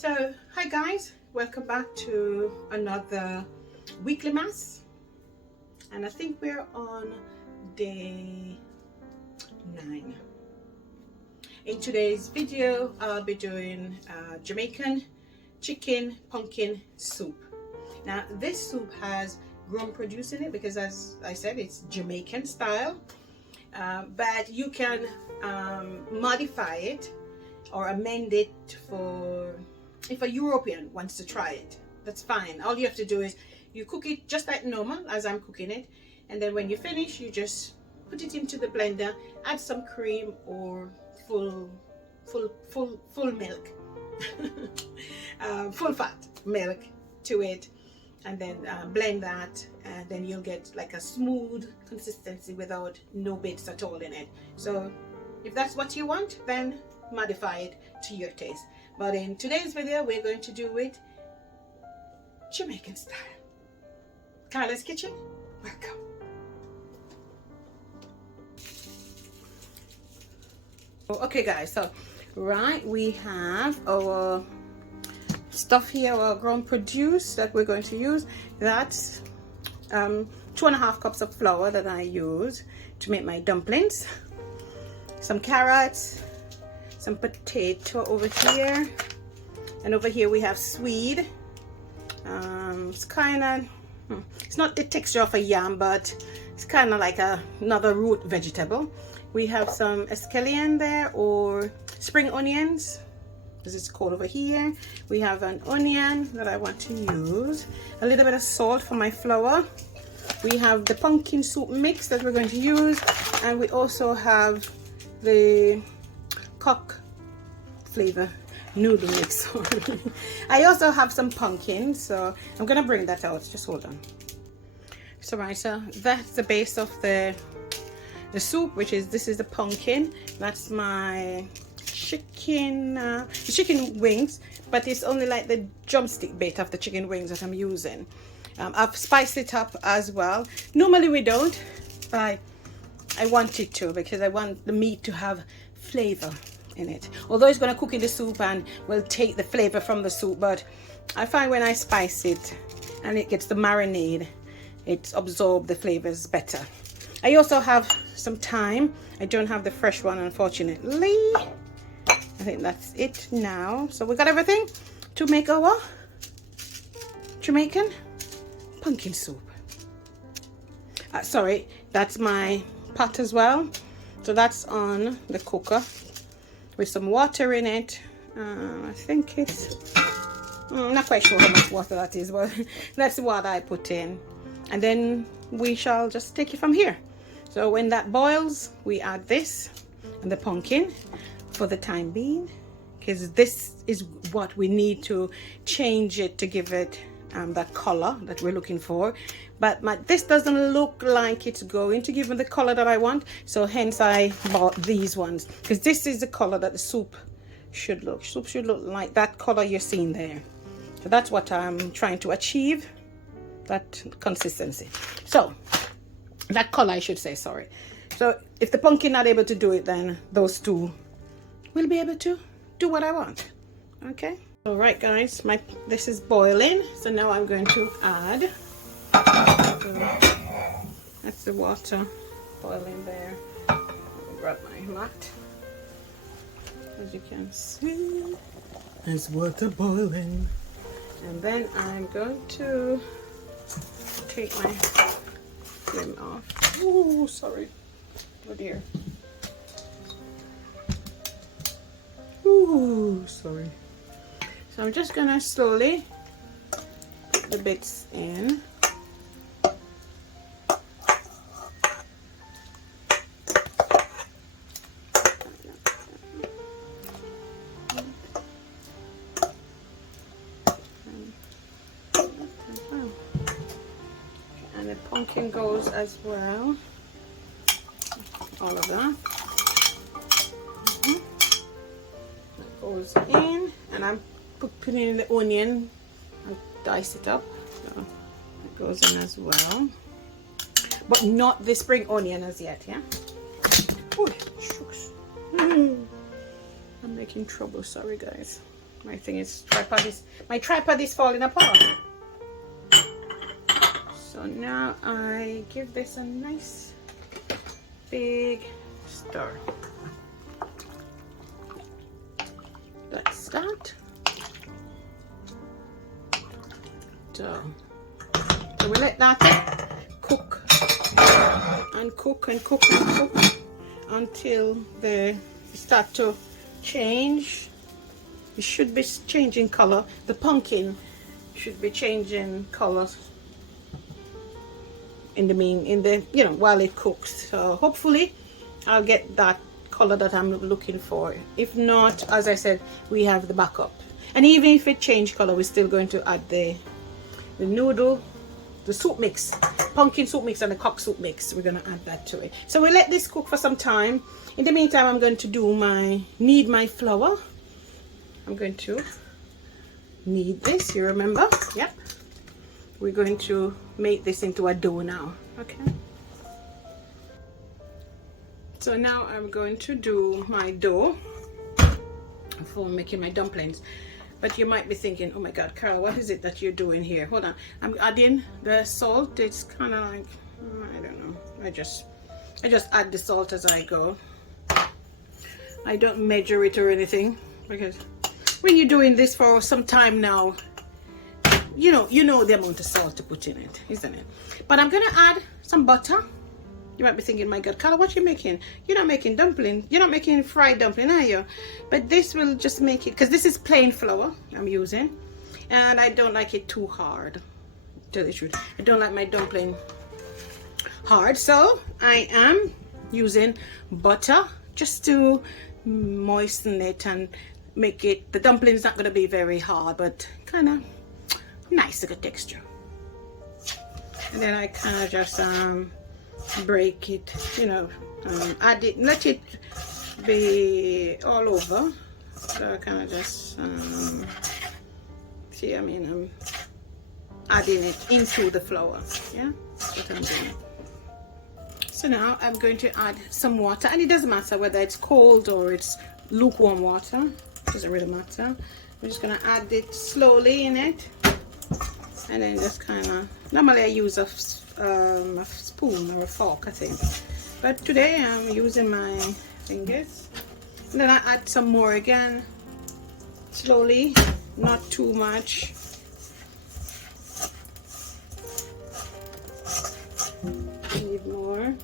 So, hi guys, welcome back to another Weeklymas, and I think we're on day 9. In today's video, I'll be doing Jamaican chicken pumpkin soup. Now, this soup has grown produce in it because, as I said, it's Jamaican style, but you can modify it or amend it for if a European wants to try it. That's fine. All you have to do is you cook it just like normal as I'm cooking it, and then when you finish, you just put it into the blender, add some cream or full milk, full fat milk to it, and then blend that, and then you'll get like a smooth consistency without no bits at all in it. So if that's what you want, then modify it to your taste. But in today's video, we're going to do it Jamaican style. Carla's Kitchen, welcome. Okay guys, so we have our stuff here, our ground produce that we're going to use. That's 2.5 cups of flour that I use to make my dumplings, some carrots, some potato over here, and over here we have swede. It's kind of, it's not the texture of a yam, but it's kind of like another root vegetable. We have some escallion there, or spring onions, as it's called over here. We have an onion that I want to use, a little bit of salt for my flour. We have the pumpkin soup mix that we're going to use, and we also have the cock flavor noodle mix. I also have some pumpkin, so I'm gonna bring that out. Just hold on. So so that's the base of the soup, which is, this is the pumpkin. That's my chicken wings, but it's only like the drumstick bit of the chicken wings that I'm using. I've spiced it up as well. Normally we don't, but I wanted to because I want the meat to have flavor in it. Although it's going to cook in the soup and will take the flavor from the soup, but I find when I spice it and it gets the marinade, it absorbs the flavors better. I also have some thyme. I don't have the fresh one, unfortunately. I think that's it now. So we got everything to make our Jamaican pumpkin soup. Sorry, that's my pot as well. So that's on the cooker with some water in it. I think it's, I'm not quite sure how much water that is, but that's what I put in. And then we shall just take it from here. So when that boils, we add this and the pumpkin for the time being, because this is what we need to change it to give it that color that we're looking for. But this doesn't look like it's going to give me the color that I want, so hence I bought these ones, because this is the color that the soup should look. Soup should look like that color you're seeing there. So that's what I'm trying to achieve, that consistency. So that color, I should say, sorry. So if the pumpkin not able to do it, then those two will be able to do what I want. Okay. All right guys, this is boiling, so now I'm going to add, that's the water boiling there. I'll grab my mat. As you can see, there's water boiling, and then I'm going to take my flame off. Oh, sorry. Oh dear. Ooh, sorry. So I'm just gonna slowly put the bits in. And the pumpkin goes as well. All of that. That goes in, and I'm putting in the onion. I'll dice it up, so it goes in as well, but not the spring onion as yet. Yeah. Oh, shucks. I'm making trouble. Sorry guys. my tripod is falling apart. So now I give this a nice big stir. That's that. So we let that cook and cook and cook and cook until they start to change. It should be changing color. The pumpkin should be changing colors while it cooks. So hopefully I'll get that color that I'm looking for. If not, as I said, we have the backup. And even if it changed color, we're still going to add the noodle, the soup mix, pumpkin soup mix and the cock soup mix. We're gonna add that to it. So we'll let this cook for some time. In the meantime, I'm going to knead my flour. I'm going to knead this, you remember? Yep. We're going to make this into a dough now, okay? So now I'm going to do my dough for making my dumplings. But you might be thinking, oh my God, Carol, what is it that you're doing here? Hold on, I'm adding the salt. It's kind of like, I don't know. I just add the salt as I go. I don't measure it or anything, because when you're doing this for some time now, you know the amount of salt to put in it, isn't it? But I'm gonna add some butter. You might be thinking, my God, Carla, what you making? You're not making dumpling. You're not making fried dumpling, are you? But this will just make it, because this is plain flour I'm using, and I don't like it too hard. To tell the truth, I don't like my dumpling hard, so I am using butter just to moisten it and make it. The dumpling's not going to be very hard, but kind of nice, like a texture. And then I kind of just break it, add it, let it be all over. So I kind of just see, I'm adding it into the flour. Yeah, that's what I'm doing. So now I'm going to add some water, and it doesn't matter whether it's cold or it's lukewarm water, it doesn't really matter. I'm just gonna add it slowly in it, and then just kind of, normally I use a spoon or a fork, I think, but today I'm using my fingers. And then I add some more again, slowly, not too much. Need more.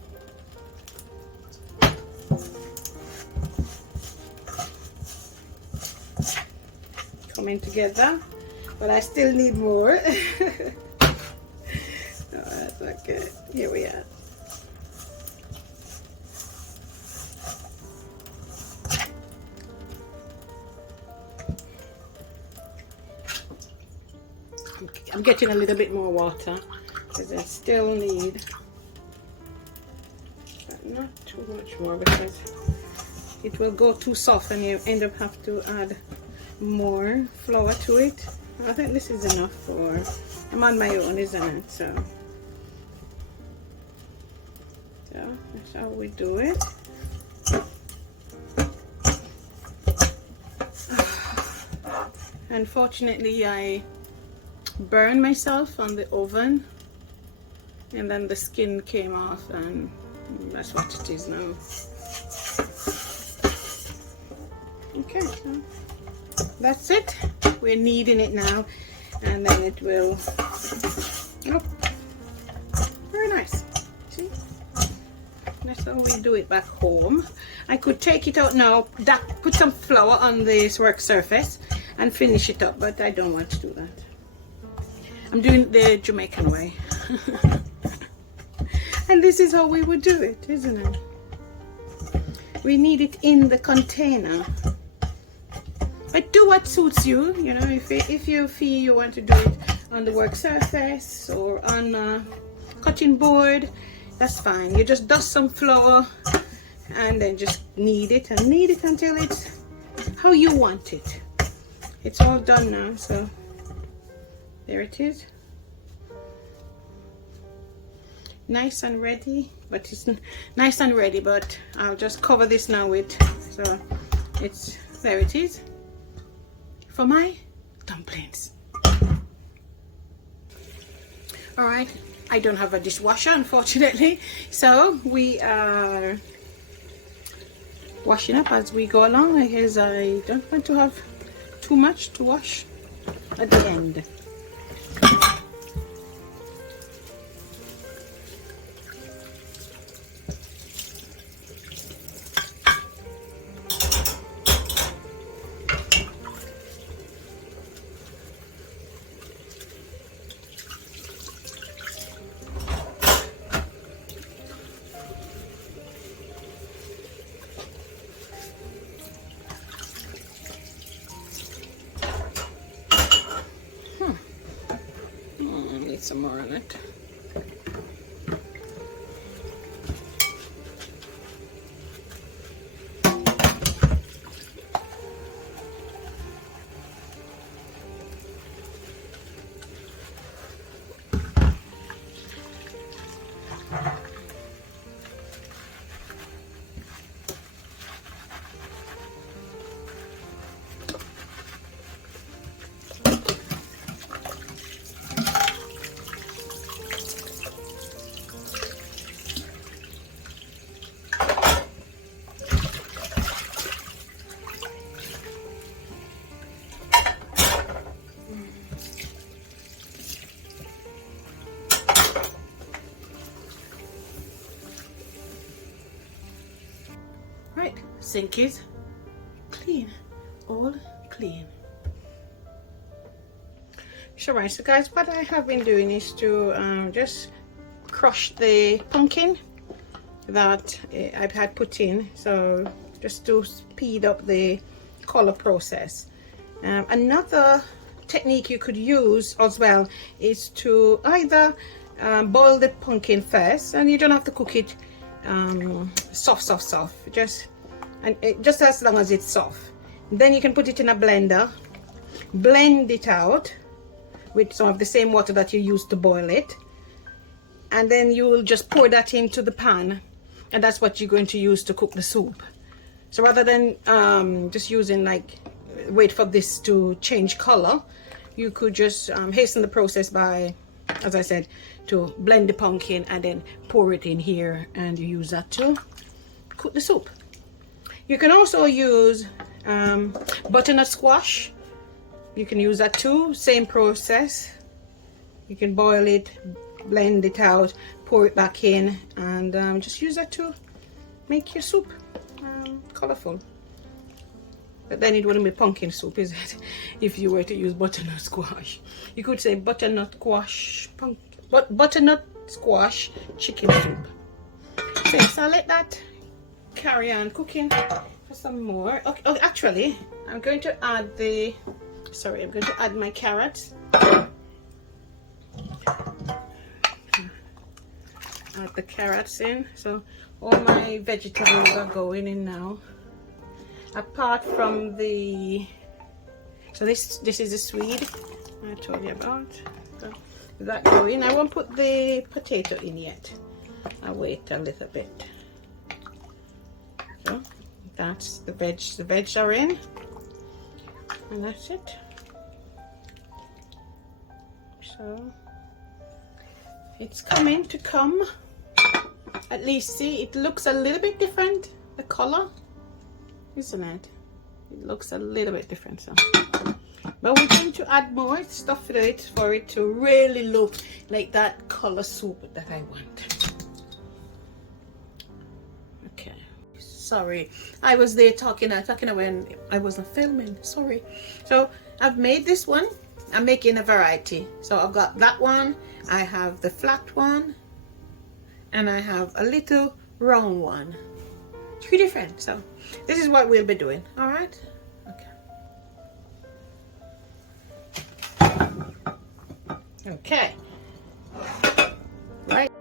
Coming together, but I still need more. That's okay. Here we are. I'm getting a little bit more water because I still need, but not too much more, because it will go too soft and you end up have to add more flour to it. I think this is enough for, I'm on my own, isn't it? So that's how we do it. Unfortunately, I burned myself on the oven, and then the skin came off, and that's what it is now. Okay, so that's it. We're kneading it now, and then it will, oh, very nice. See, that's how we do it back home. I could take it out now, put some flour on this work surface and finish it up, but I don't want to do that. I'm doing the Jamaican way. And this is how we would do it, isn't it? We need it in the container. But do what suits you, if you feel you want to do it on the work surface or on a cutting board, that's fine. You just dust some flour and then just knead it and knead it until it's how you want it. It's all done now, so there it is. Nice and ready, but it's nice and ready, but I'll just cover this now with, so there it is. for my dumplings. All right, I don't have a dishwasher, unfortunately, so we are washing up as we go along, because I don't want to have too much to wash at the end. Need some more on it. Right, sink is clean, all clean. So right, so guys, what I have been doing is to just crush the pumpkin that I've had put in, so just to speed up the color process. Another technique you could use as well is to either boil the pumpkin first, and you don't have to cook it soft, just as long as it's soft. Then you can put it in a blender, blend it out with some of the same water that you used to boil it, and then you will just pour that into the pan, and that's what you're going to use to cook the soup. So rather than just using, like, wait for this to change color, you could just hasten the process by, as I said, to blend the pumpkin and then pour it in here, and you use that to cook the soup. You can also use butternut squash. You can use that too, same process. You can boil it, blend it out, pour it back in, and just use that to make your soup colorful. But then it wouldn't be pumpkin soup, is it? If you were to use butternut squash. You could say butternut squash chicken soup. So I'll let that carry on cooking for some more. Okay, oh, actually, I'm going to add my carrots. Add the carrots in. So all my vegetables are going in now. Apart from the, so this is the Swede I told you about. So that go in. I won't put the potato in yet. I'll wait a little bit. So that's the veg. The veg are in, and that's it. So it's coming to come. At least see, it looks a little bit different. The color, isn't it? It looks a little bit different. So, but we're going to add more stuff to it for it to really look like that color soup that I want. Okay. Sorry, I was there talking when I wasn't filming. Sorry. So I've made this one. I'm making a variety. So I've got that one. I have the flat one, and I have a little round one. Three different. So this is what we'll be doing. All right. Okay. Right.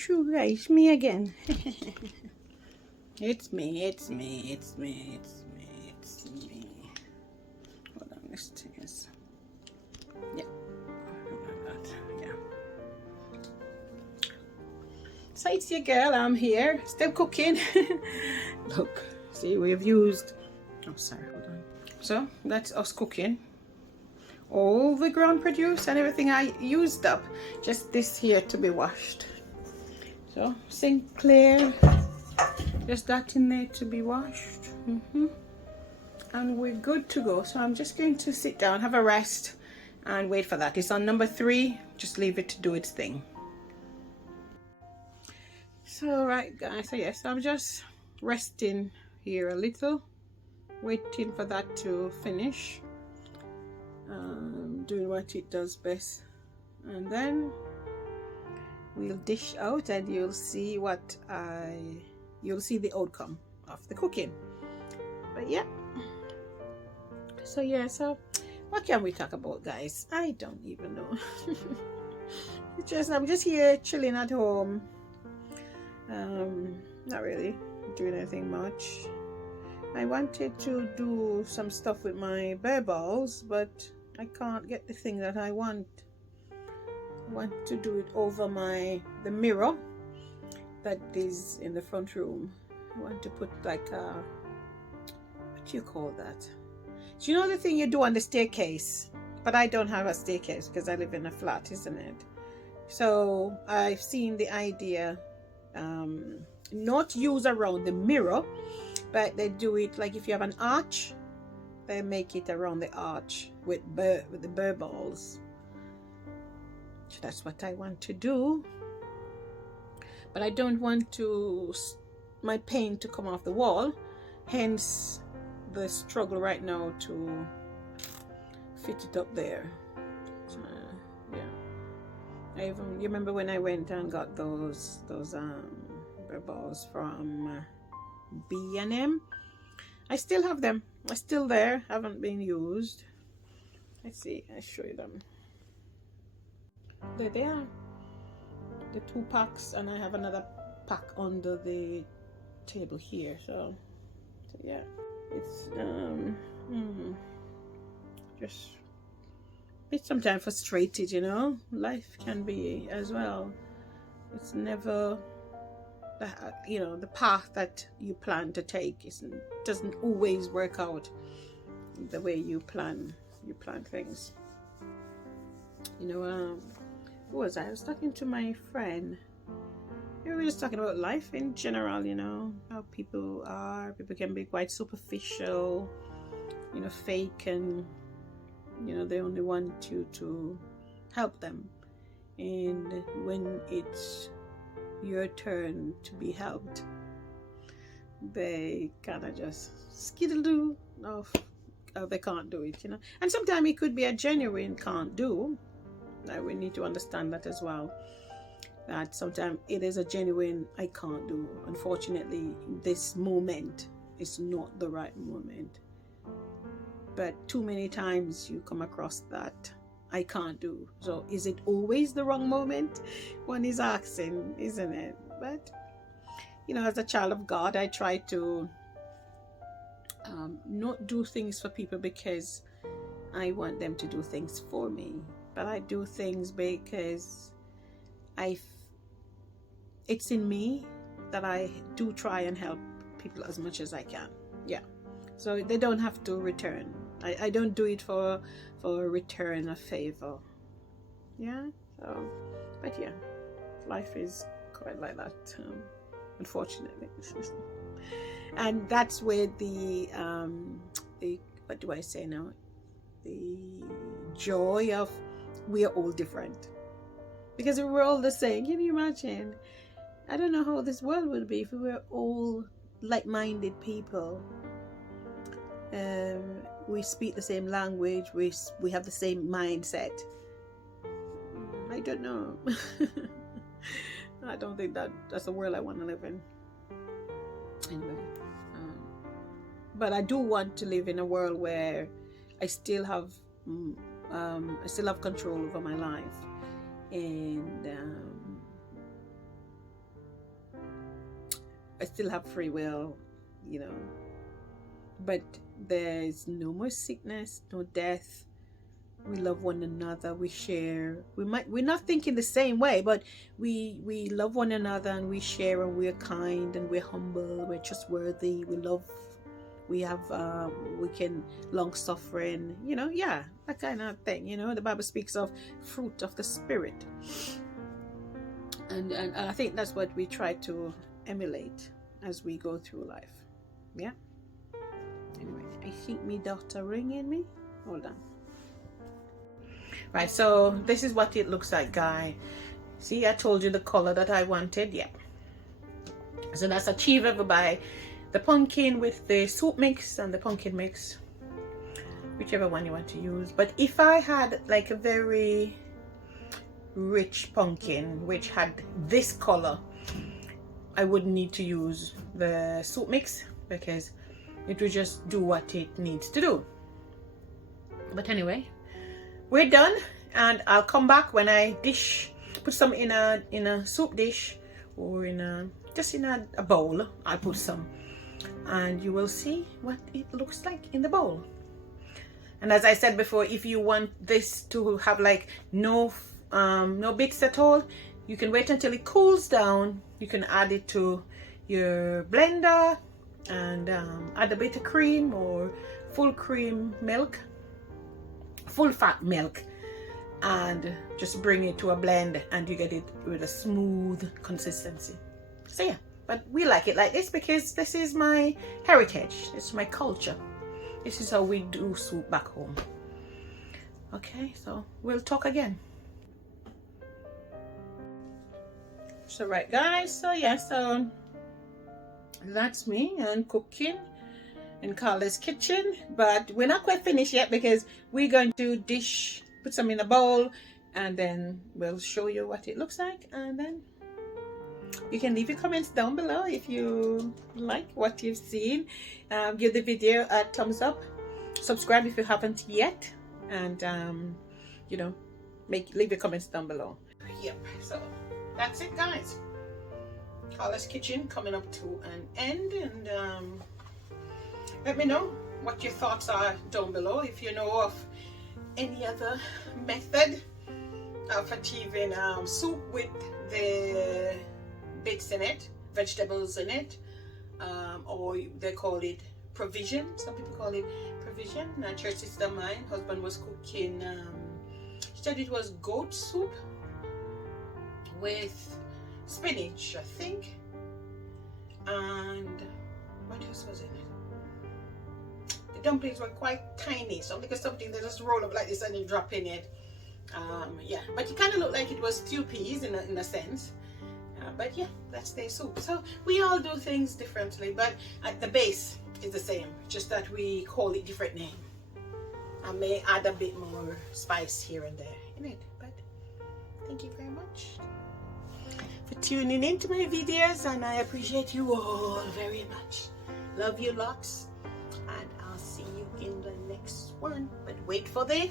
Sugar, it's me again. It's me, it's me, it's me, it's me, it's me. Hold on, this thing is, yeah, yeah. So it's your girl, I'm here, still cooking. Look, see, we've used, oh sorry, hold on. So that's us cooking. All the ground produce and everything I used up, just this here to be washed. So sink clear, just that in there to be washed. And we're good to go. So I'm just going to sit down, have a rest, and wait for that. It's on number 3, just leave it to do its thing. So right guys, so yes, I'm just resting here a little, waiting for that to finish, doing what it does best, and then we'll dish out and you'll see you'll see the outcome of the cooking. But yeah, so yeah, so what can we talk about, guys? I don't even know. I'm just here chilling at home, not really doing anything much. I wanted to do some stuff with my bear balls, but I can't get the thing that I want. I want to do it over the mirror that is in the front room. I want to put like a, what do you call that? Do you know the thing you do on the staircase? But I don't have a staircase because I live in a flat, isn't it? So I've seen the idea, not use around the mirror, but they do it like if you have an arch, they make it around the arch with the burr balls. So that's what I want to do. But I don't want my paint to come off the wall, hence the struggle right now to fit it up there. Yeah, you remember when I went and got those burr balls from B&M? I still have them. They're still there, haven't been used. Let's see, I'll show you them. There they are, the 2 packs, and I have another pack under the table here. So yeah, it's just a bit sometimes frustrated, you know. Life can be as well. It's never the path that you plan to take doesn't always work out the way you plan things. You know, who was I was talking to my friend. We were just talking about life in general, you know, how people can be quite superficial, you know, fake, and you know, they only want you to help them, and when it's your turn to be helped, they kind of just skiddle-doo off. They can't do it, you know. And sometimes it could be a genuine can't do. We need to understand that as well, that sometimes it is a genuine I can't do. Unfortunately, this moment is not the right moment. But too many times you come across that I can't do. So is it always the wrong moment? One is asking, isn't it? But you know, as a child of God, I try to not do things for people because I want them to do things for me, but I do things because it's in me that I do try and help people as much as I can. Yeah, so they don't have to return. I don't do it for a return of favor. Yeah, so, but yeah, life is quite like that, unfortunately. And that's where the what do I say now, the joy of we are all different, because if we're all the same, can you imagine? I don't know how this world would be if we were all like-minded people. We speak the same language, we have the same mindset. I don't know. I don't think that's the world I want to live in. Anyway, but I do want to live in a world where I still have control over my life, and I still have free will, you know, but there's no more sickness, no death. We love one another, we share. We're not thinking the same way, but we love one another, and we share, and we're kind, and we're humble, we're trustworthy, we love, we have we can long suffering, you know, yeah, that kind of thing, you know. The Bible speaks of fruit of the spirit, and I think that's what we try to emulate as we go through life. Yeah. Anyway, I think my daughter ringing me. Hold on. Right, so this is what it looks like, guy. See, I told you the color that I wanted. Yeah, so that's achievable by the pumpkin with the soup mix and the pumpkin mix, whichever one you want to use. But if I had like a very rich pumpkin which had this color, I wouldn't need to use the soup mix, because it would just do what it needs to do. But anyway, we're done, and I'll come back when I put some in a soup dish, or just in a bowl. I'll put some, and you will see what it looks like in the bowl. And as I said before, if you want this to have like no bits at all, you can wait until it cools down. You can add it to your blender and add a bit of cream or full cream milk, full fat milk, and just bring it to a blend, and you get it with a smooth consistency. So yeah, but we like it like this because this is my heritage, this is my culture, this is how we do soup back home. Okay, so we'll talk again. So right guys, so yeah, so that's me and cooking in Carla's kitchen, but we're not quite finished yet, because we're going to put some in a bowl, and then we'll show you what it looks like. And then you can leave your comments down below if you like what you've seen. Give the video a thumbs up, subscribe if you haven't yet, and you know, leave your comments down below. Yep, so that's it guys. Carla's kitchen coming up to an end, and let me know what your thoughts are down below. If you know of any other method of achieving soup with the bits in it, vegetables in it, or they call it provision. Some people call it provision. My church sister of mine, husband was cooking, she said it was goat soup with spinach, I think, and what else was in it? The dumplings were quite tiny, so because something they just roll up like this and you drop in it. Yeah, but it kind of looked like it was stew peas in a sense. But yeah, that's their soup. So we all do things differently, but at the base is the same, just that we call it different name. I may add a bit more spice here and there in it. But thank you very much for tuning into my videos, and I appreciate you all very much. Love you lots, and I'll see you in the next one. But wait for the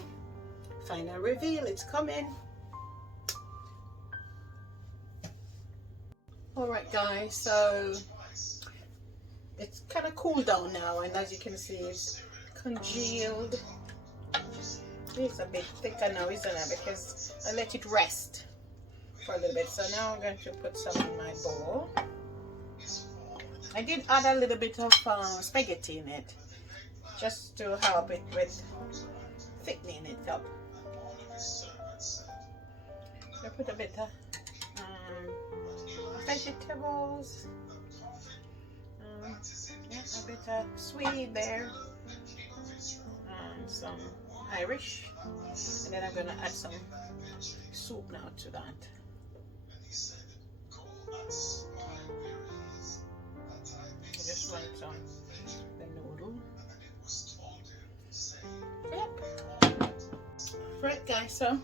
final reveal, it's coming. Alright guys, so it's kind of cooled down now, and as you can see it's congealed. It's a bit thicker now, isn't it, because I let it rest for a little bit. So now I'm going to put some in my bowl. I did add a little bit of spaghetti in it, just to help it with thickening it up. I put a bit of vegetables, yeah, a bit of sweet there, and some Irish, and then I'm going to add some soup now to that. I just want some the noodle. Yep. Right guys, so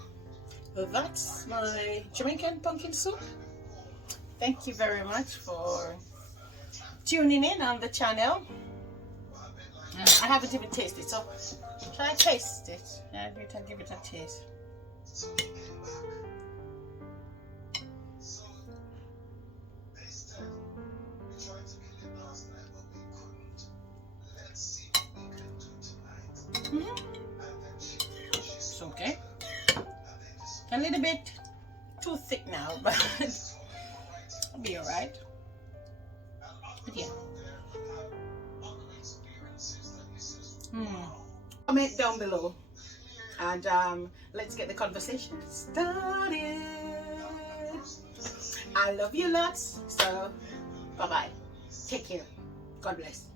that's my Jamaican pumpkin soup. Thank you very much for tuning in on the channel. I haven't even tasted, so try to taste it. Yeah, I'll give it a taste. A little bit too thick now, but it'll be alright. But yeah. Comment down below and let's get the conversation started. I love you lots, so bye bye. Take care. God bless.